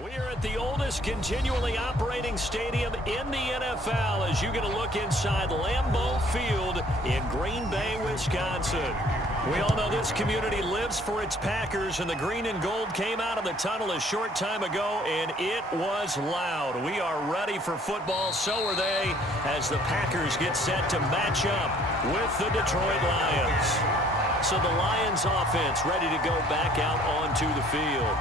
We're at the oldest continually operating stadium in the NFL as you get a look inside Lambeau Field in Green Bay, Wisconsin. We all know this community lives for its Packers, and the green and gold came out of the tunnel a short time ago, and it was loud. We are ready for football, so are they, as the Packers get set to match up with the Detroit Lions. So the Lions offense ready to go back out onto the field.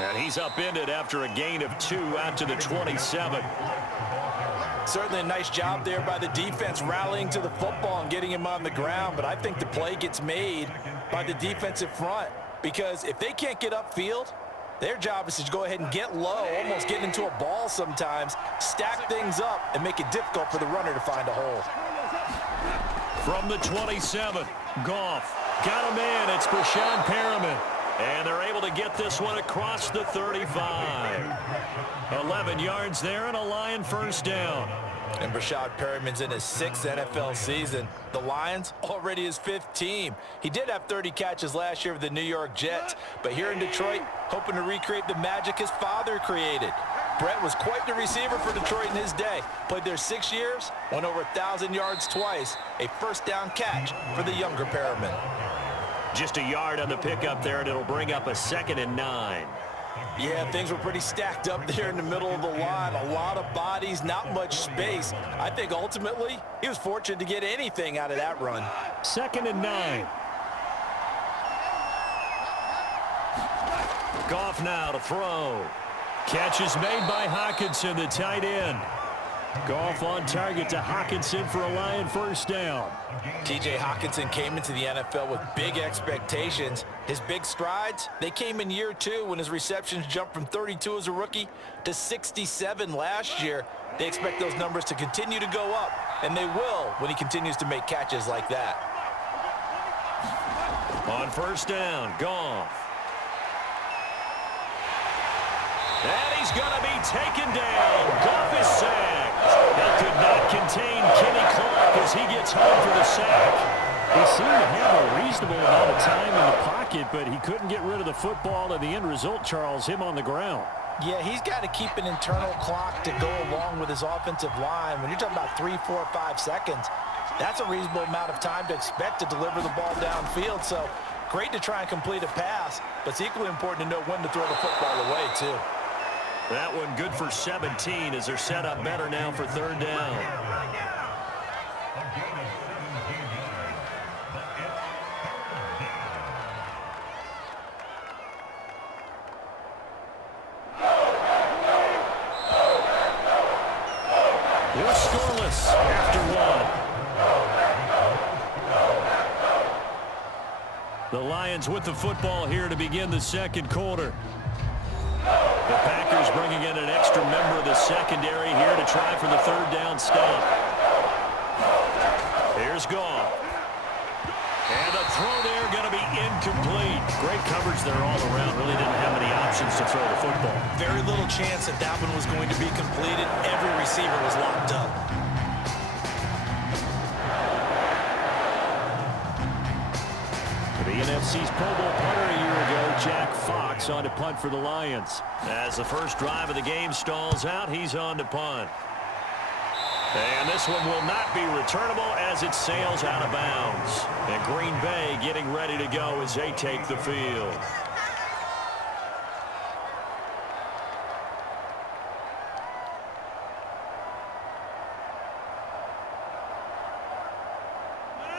And he's upended after a gain of 2 out to the 27. Certainly a nice job there by the defense rallying to the football and getting him on the ground. But I think the play gets made by the defensive front, because if they can't get upfield, their job is to go ahead and get low, almost get into a ball sometimes, stack things up, and make it difficult for the runner to find a hole. From the 27, Goff got a man. It's Brashad Perriman. And they're able to get this one across the 35. 11 yards there and a Lion first down. And Brashad Perriman's in his 6th NFL season. The Lions already his 5th team. He did have 30 catches last year with the New York Jets, but here in Detroit, hoping to recreate the magic his father created. Brett was quite the receiver for Detroit in his day. Played there 6 years, went over 1,000 yards twice. A first down catch for the younger Perriman. Just a yard on the pickup there, and it'll bring up a 2nd and 9. Yeah, things were pretty stacked up there in the middle of the line. A lot of bodies, not much space. I think ultimately he was fortunate to get anything out of that run. 2nd and 9. Goff now to throw. Catch is made by Hockenson, the tight end. Goff on target to Hockenson for a Lion first down. T.J. Hockenson came into the NFL with big expectations. His big strides, they came in year 2 when his receptions jumped from 32 as a rookie to 67 last year. They expect those numbers to continue to go up, and they will when he continues to make catches like that. On first down, Goff. And he's going to be taken down. Goff is sacked. He could not contain Kenny Clark as he gets home for the sack. He seemed to have a reasonable amount of time in the pocket, but he couldn't get rid of the football, and the end result, Charles, him on the ground. Yeah, he's got to keep an internal clock to go along with his offensive line. When you're talking about 3, 4, 5 seconds, that's a reasonable amount of time to expect to deliver the ball downfield. So great to try and complete a pass, but it's equally important to know when to throw the football away, too. That one good for 17 as they're set up better now for 3rd down. We're scoreless after 1. The Lions with the football here to begin the 2nd quarter. The Packers bringing in an extra member of the secondary here to try for the 3rd down stop. Here's Goff. And the throw there going to be incomplete. Great coverage there all around. Really didn't have many options to throw the football. Very little chance that that one was going to be completed. Every receiver was locked up. The NFC's Pro Bowl punter a year ago, Jack Fox, on to punt for the Lions. As the first drive of the game stalls out, he's on to punt. And this one will not be returnable as it sails out of bounds. And Green Bay getting ready to go as they take the field.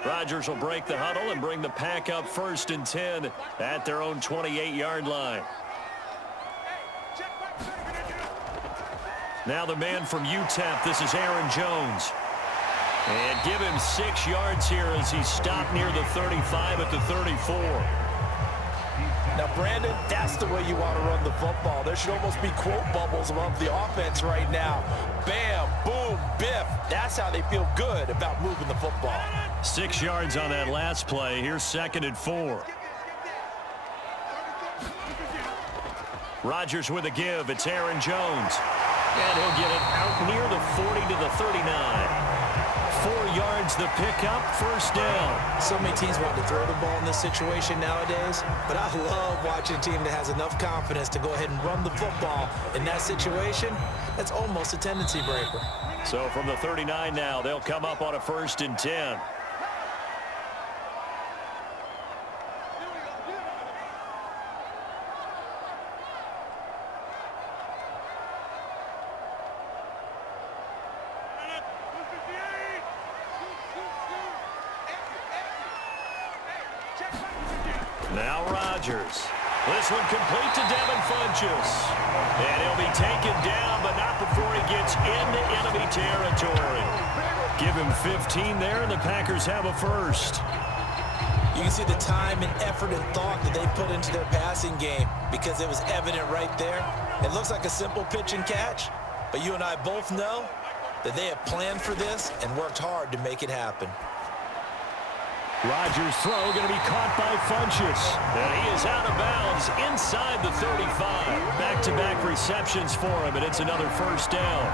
Rodgers will break the huddle and bring the pack up 1st and 10 at their own 28-yard line. Now the man from UTEP, this is Aaron Jones. And give him 6 yards here as he's stopped near the 35 at the 34. Now, Brandon, that's the way you want to run the football. There should almost be quote bubbles above the offense right now. Bam, boom, biff. That's how they feel good about moving the football. 6 yards on that last play. Here's 2nd and 4. Rodgers with a give. It's Aaron Jones. And he'll get it out near the 40 to the 39. 4 yards the pickup, first down. So many teams want to throw the ball in this situation nowadays, but I love watching a team that has enough confidence to go ahead and run the football in that situation. That's almost a tendency breaker. So from the 39 now, they'll come up on a 1st and 10. Now Rodgers. This one complete to Devin Funchess. And he'll be taken down, but not before he gets into enemy territory. Give him 15 there, and the Packers have a first. You can see the time and effort and thought that they put into their passing game because it was evident right there. It looks like a simple pitch and catch, but you and I both know that they have planned for this and worked hard to make it happen. Rodgers' throw going to be caught by Funchess. And he is out of bounds inside the 35. Back-to-back receptions for him, and it's another first down.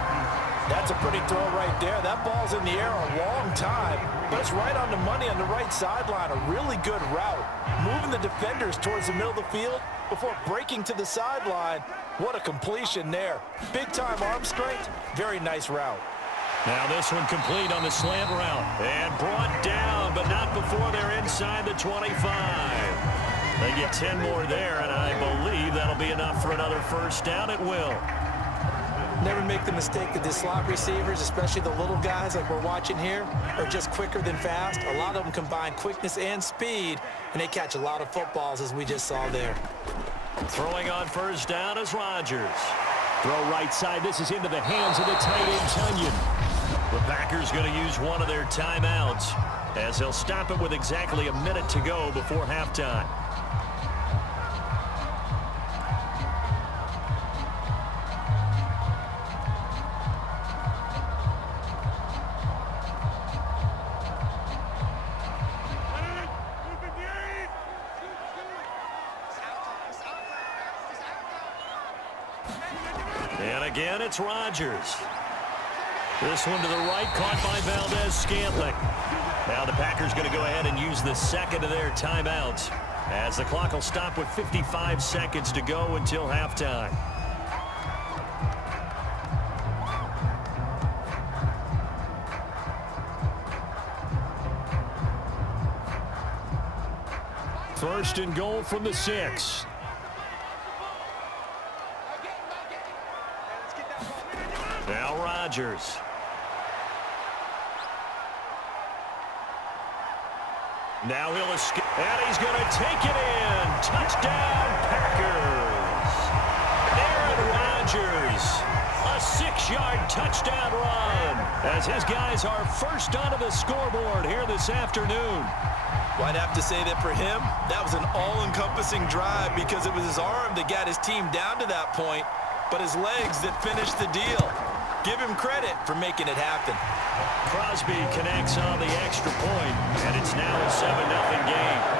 That's a pretty throw right there. That ball's in the air a long time, but it's right on the money on the right sideline. A really good route. Moving the defenders towards the middle of the field before breaking to the sideline. What a completion there. Big-time arm strength. Very nice route. Now this one complete on the slant route. And brought down, but not before they're inside the 25. They get 10 more there, and I believe that'll be enough for another first down. It will. Never make the mistake that the slot receivers, especially the little guys like we're watching here, are just quicker than fast. A lot of them combine quickness and speed, and they catch a lot of footballs, as we just saw there. Throwing on first down is Rodgers. Throw right side. This is into the hands of the tight end, Tunyon. The Packers going to use one of their timeouts as they'll stop it with exactly a minute to go before halftime. And again, it's Rodgers. This one to the right, caught by Valdez-Scantling. Now the Packers going to go ahead and use the second of their timeouts as the clock will stop with 55 seconds to go until halftime. First and goal from the 6. Now Rodgers. Now he'll escape, and he's going to take it in. Touchdown, Packers. Aaron Rodgers, a 6-yard touchdown run as his guys are first onto the scoreboard here this afternoon. Well, I'd have to say that for him, that was an all-encompassing drive because it was his arm that got his team down to that point, but his legs that finished the deal. Give him credit for making it happen. Crosby connects on the extra point, and it's now a 7-0 game.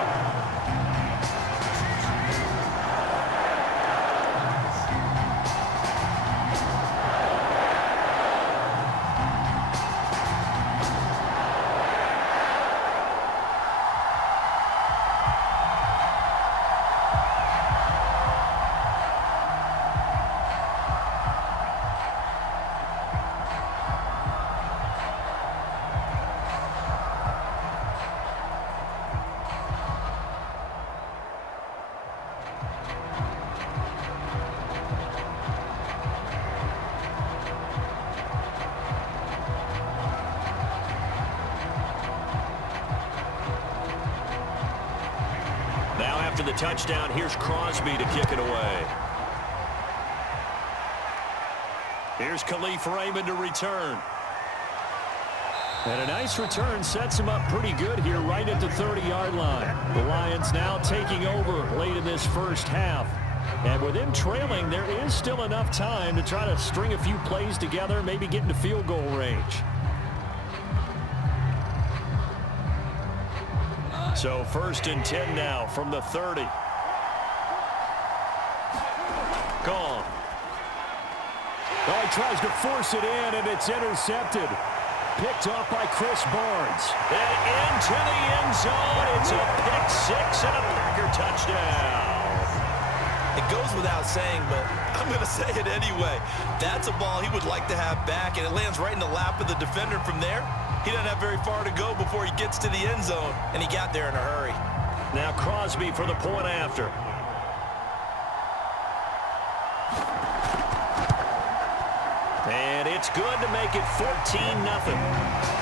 After the touchdown, here's Crosby to kick it away. Here's Khalif Raymond to return. And a nice return sets him up pretty good here right at the 30-yard line. The Lions now taking over late in this first half. And with them trailing, there is still enough time to try to string a few plays together, maybe get into field goal range. So 1st and 10 now from the 30. Goff. Oh, he tries to force it in, and it's intercepted. Picked off by Chris Barnes. And into the end zone. It's a pick six and a Packer touchdown. It goes without saying, but I'm going to say it anyway. That's a ball he would like to have back, and it lands right in the lap of the defender from there. He doesn't have very far to go before he gets to the end zone, and he got there in a hurry. Now Crosby for the point after. And it's good to make it 14-0.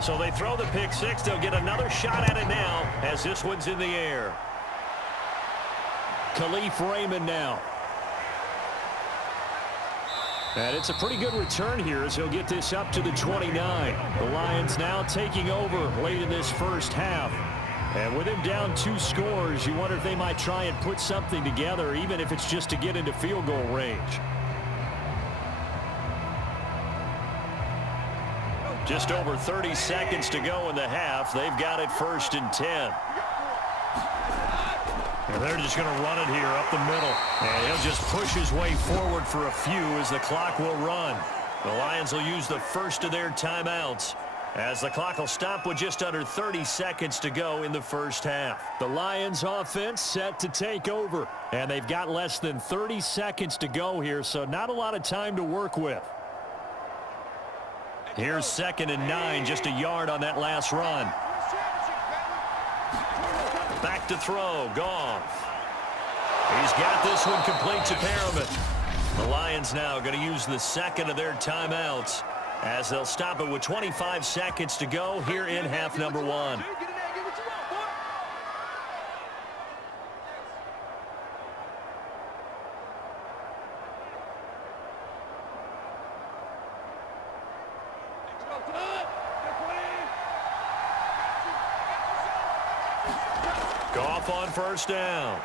So they throw the pick six. They'll get another shot at it now as this one's in the air. Khalif Raymond now. And it's a pretty good return here as he'll get this up to the 29. The Lions now taking over late in this first half. And with him down 2 scores, you wonder if they might try and put something together, even if it's just to get into field goal range. Just over 30 seconds to go in the half. They've got it 1st and 10. And they're just going to run it here up the middle. And he'll just push his way forward for a few as the clock will run. The Lions will use the first of their timeouts as the clock will stop with just under 30 seconds to go in the first half. The Lions offense set to take over. And they've got less than 30 seconds to go here, so not a lot of time to work with. Here's 2nd and 9, just a yard on that last run. Back to throw, Goff. He's got this one complete to Perriman. The Lions now going to use the second of their timeouts as they'll stop it with 25 seconds to go here in half number 1. Goff on 1st down.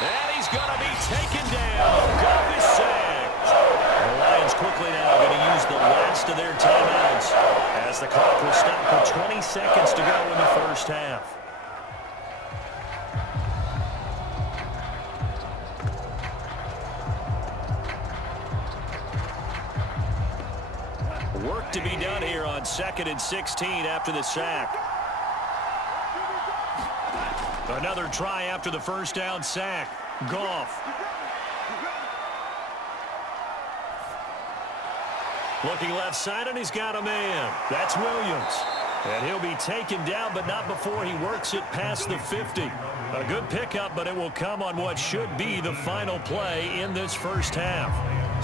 And he's going to be taken down. Goff is sacked. The Lions quickly now going to use the last of their timeouts as the clock will stop with 20 seconds to go in the first half. Work to be done here on 2nd and 16 after the sack. Another try after the 1st down sack. Goff. Looking left side, and he's got a man. That's Williams. And he'll be taken down, but not before he works it past the 50. A good pickup, but it will come on what should be the final play in this first half.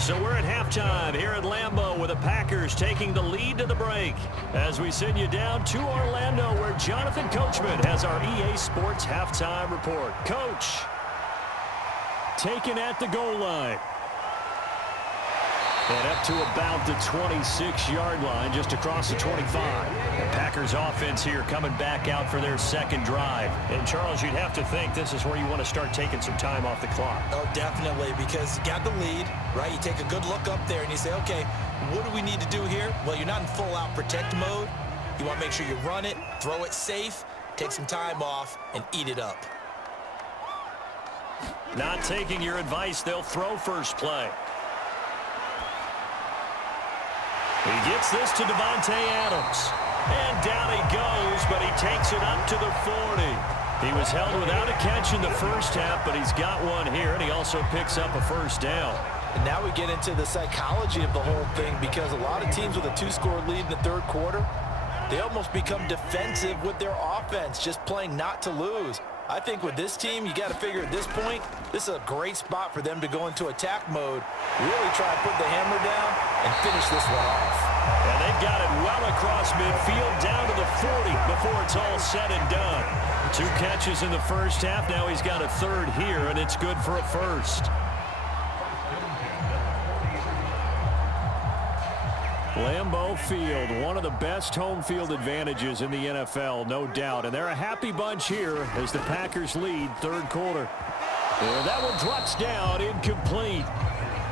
So we're at halftime here at Lambeau with the Packers taking the lead to the break as we send you down to Orlando where Jonathan Coachman has our EA Sports halftime report. Coach, taken at the goal line. And up to about the 26-yard line, just across the 25. The Packers offense here coming back out for their second drive. And, Charles, you'd have to think this is where you want to start taking some time off the clock. Oh, definitely, because you got the lead, right? You take a good look up there and you say, okay, what do we need to do here? Well, you're not in full-out protect mode. You want to make sure you run it, throw it safe, take some time off, and eat it up. Not taking your advice, they'll throw first play. He gets this to Devontae Adams. And down he goes, but he takes it up to the 40. He was held without a catch in the first half, but he's got one here, and he also picks up a 1st down. And now we get into the psychology of the whole thing because a lot of teams with a 2-score lead in the 3rd quarter, They almost become defensive with their offense, just playing not to lose. I think with this team, you got to figure at this point, this is a great spot for them to go into attack mode, really try to put the hammer down and finish this one off. And they've got it well across midfield down to the 40 before it's all said and done. 2 catches in the first half. Now he's got a third here, and it's good for a first. Lambeau Field, one of the best home field advantages in the NFL, no doubt. And they're a happy bunch here as the Packers lead third quarter. And that one drops down, incomplete.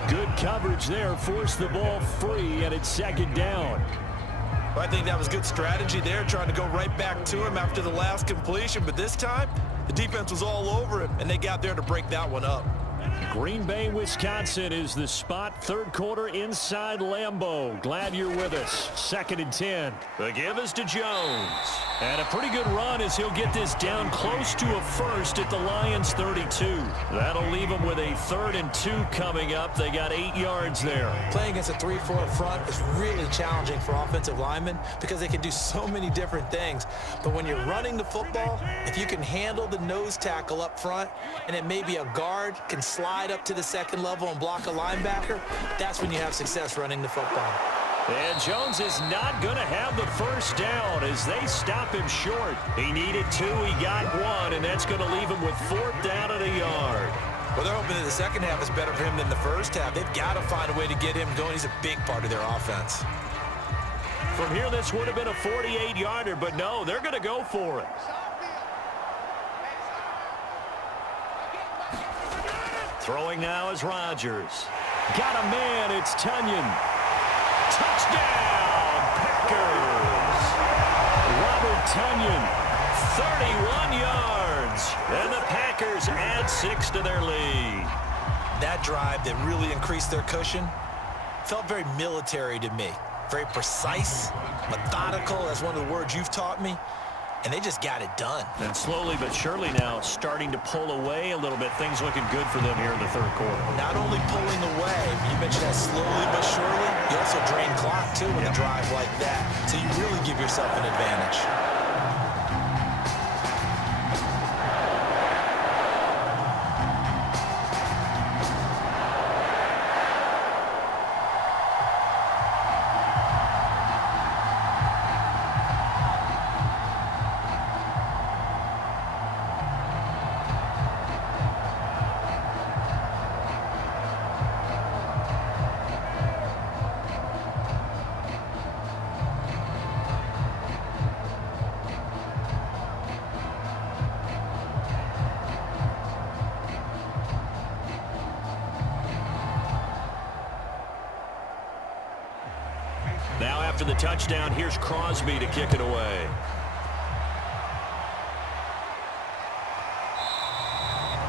Good coverage there, forced the ball free, and it's second down. Well, I think that was good strategy there, trying to go right back to him after the last completion. But this time, the defense was all over him, and they got there to break that one up. Green Bay, Wisconsin is the spot. Third quarter inside Lambeau. Glad you're with us. 2nd and 10. The give is to Jones. And a pretty good run as he'll get this down close to a first at the Lions 32. That'll leave them with a 3rd and 2 coming up. They got 8 yards there. Playing against a 3-4 front is really challenging for offensive linemen because they can do so many different things. But when you're running the football, if you can handle the nose tackle up front and it may be a guard can slide up to the second level and block a linebacker, that's when you have success running the football. And Jones is not going to have the first down as they stop him short. He needed 2, he got 1, and that's going to leave him with 4th down and a yard. Well, they're hoping that the second half is better for him than the first half. They've got to find a way to get him going. He's a big part of their offense. From here, this would have been a 48-yarder, but no, they're going to go for it. Throwing now is Rodgers. Got a man, it's Tunyon. Touchdown, Packers. Robert Tunyon, 31 yards. And the Packers add 6 to their lead. That drive that really increased their cushion felt very military to me. Very precise, methodical. That's one of the words you've taught me. And they just got it done. And slowly but surely now starting to pull away a little bit. Things looking good for them here in the third quarter. Not only pulling away, you mentioned that slowly but surely, you also drain clock too with a drive like that. So you really give yourself an advantage. Now after the touchdown, here's Crosby to kick it away.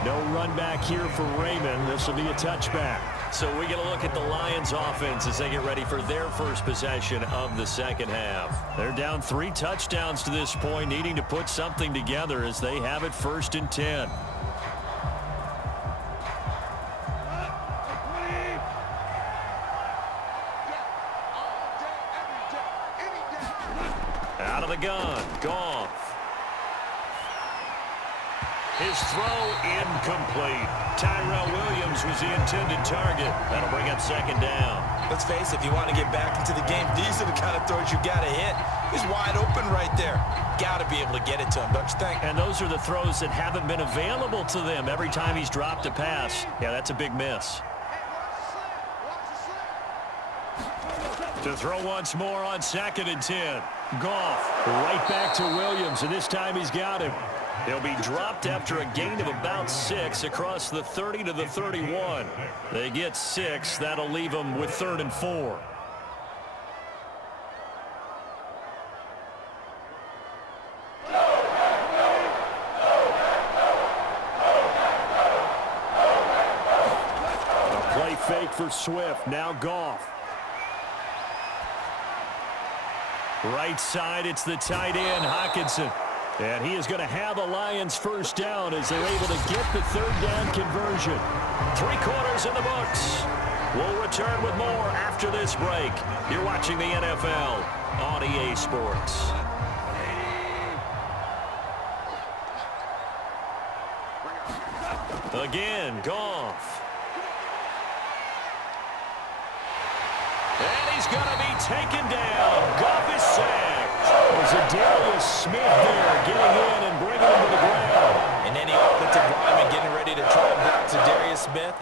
No run back here for Raymond. This will be a touchback. So we get a look at the Lions offense as they get ready for their first possession of the second half. They're down 3 touchdowns to this point, needing to put something together as they have it 1st and 10. Out of the gun, Goff. His throw incomplete. Tyrell Williams was the intended target. That'll bring up 2nd down. Let's face it, if you want to get back into the game, these are the kind of throws you got to hit. He's wide open right there. Got to be able to get it to him, don't you think? And those are the throws that haven't been available to them every time he's dropped a pass. Yeah, that's a big miss. To throw once more on 2nd and 10. Goff right back to Williams, and this time he's got him. He'll be dropped after a gain of about 6 across the 30 to the 31. They get 6. That'll leave them with 3rd and 4. A play fake for Swift. Now Goff. Right side, it's the tight end, Hockenson. And he is going to have the Lions first down as they're able to get the 3rd down conversion. 3 quarters in the books. We'll return with more after this break. You're watching the NFL on EA Sports. Again, Goff. And he's going to be taken down. Goff is sacked. There's Darius Smith there getting in and bringing him to the ground. And any offensive lineman getting ready to try and block to Darius Smith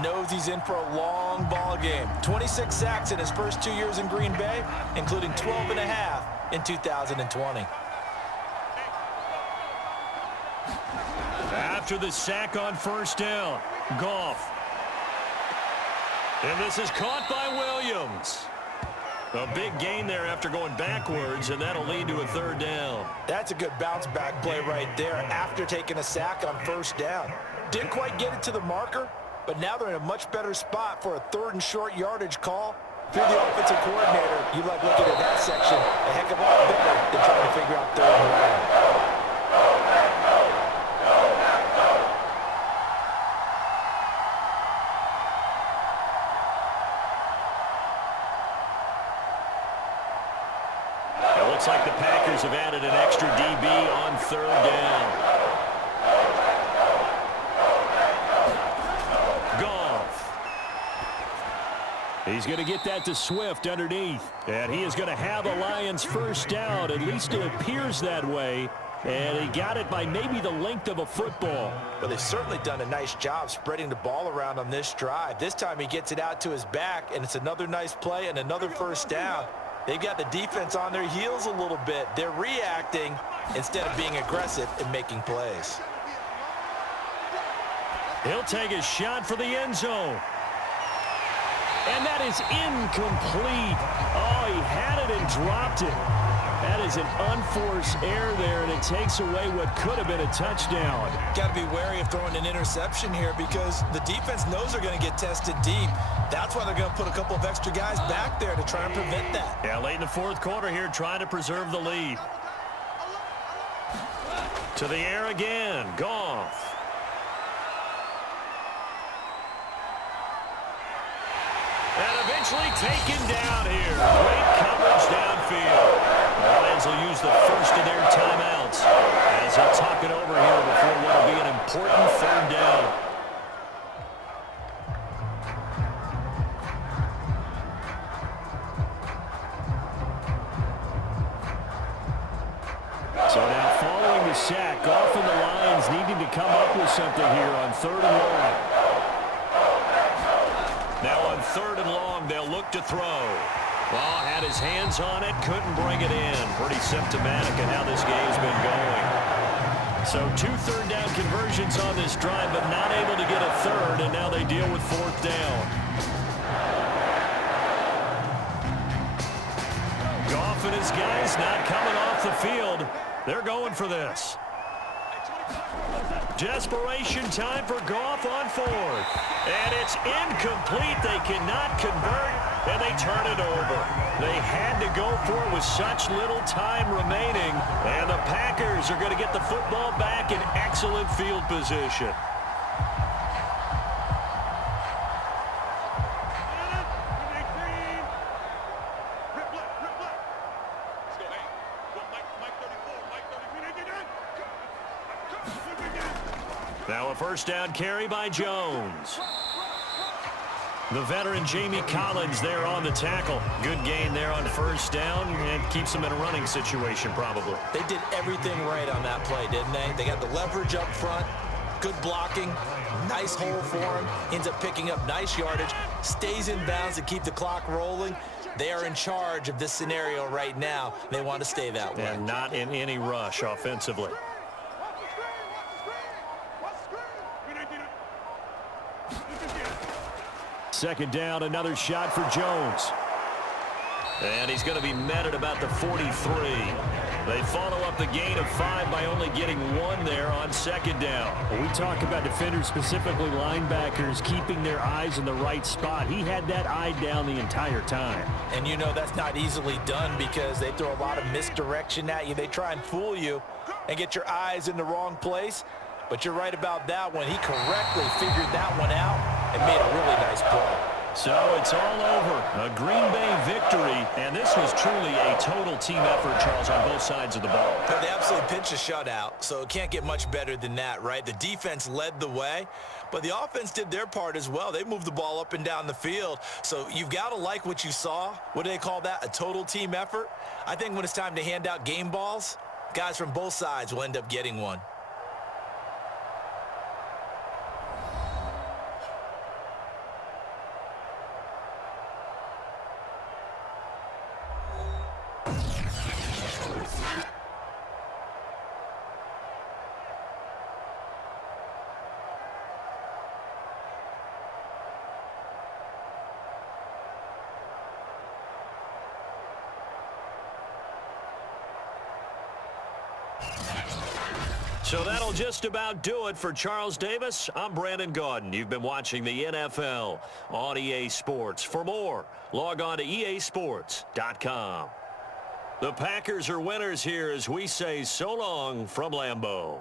knows he's in for a long ball game. 26 sacks in his first 2 years in Green Bay, including 12 and a half in 2020. After the sack on first down, Goff. And this is caught by Williams. A big gain there after going backwards, and that'll lead to a third down. That's a good bounce-back play right there after taking a sack on first down. Didn't quite get it to the marker, but now they're in a much better spot for a third and short yardage call. If you're the offensive coordinator, you like looking at that section a heck of a lot better than trying to figure out third and long. Looks like the Packers have added an extra DB on third down. Goff. He's going to get that to Swift underneath. And he is going to have the Lions first down. At least it appears that way. And he got it by maybe the length of a football. Well, they've certainly done a nice job spreading the ball around on this drive. This time he gets it out to his back, and it's another nice play and another first down. They've got the defense on their heels a little bit. They're reacting instead of being aggressive and making plays. He'll take a shot for the end zone. And that is incomplete. Oh, he had it and dropped it. That is an unforced error there, and it takes away what could have been a touchdown. Got to be wary of throwing an interception here because the defense knows they're going to get tested deep. That's why they're going to put a couple of extra guys back there to try and prevent that. Yeah, late in the fourth quarter here, trying to preserve the lead. To the air again, Goff. And eventually taken down here. Great coverage downfield. The Lions will use the first of their timeouts as they'll talk it over here before what will be an important third down. So now following the sack, Goff and the Lions needing to come up with something here on third and long. Now on third and long, they'll look to throw. Well, had his hands on it, couldn't bring it in. Pretty symptomatic of how this game's been going. So 2 third down conversions on this drive, but not able to get a third, and now they deal with fourth down. Goff and his guys not coming off the field. They're going for this. Desperation time for Goff on fourth. And it's incomplete. They cannot convert, and they turn it over. They had to go for it with such little time remaining, and the Packers are going to get the football back in excellent field position. Now a first down carry by Jones. The veteran Jamie Collins there on the tackle. Good gain there on first down and keeps them in a running situation probably. They did everything right on that play, didn't they? They got the leverage up front, good blocking, nice hole for him, ends up picking up nice yardage, stays in bounds to keep the clock rolling. They are in charge of this scenario right now. They want to stay that way. And not in any rush offensively. Second down, another shot for Jones. And he's going to be met at about the 43. They follow up the gain of 5 by only getting 1 there on second down. When we talk about defenders, specifically linebackers, keeping their eyes in the right spot. He had that eye down the entire time. And you know that's not easily done because they throw a lot of misdirection at you. They try and fool you and get your eyes in the wrong place. But you're right about that one. He correctly figured that one out and made a really nice play. So it's all over. A Green Bay victory, and this was truly a total team effort, Charles, on both sides of the ball. They absolutely pitched a shutout, so it can't get much better than that, right? The defense led the way, but the offense did their part as well. They moved the ball up and down the field, so you've got to like what you saw. What do they call that? A total team effort? I think when it's time to hand out game balls, guys from both sides will end up getting one. So that'll just about do it for Charles Davis. I'm Brandon Gaudin. You've been watching the NFL on EA Sports. For more, log on to easports.com. The Packers are winners here as we say so long from Lambeau.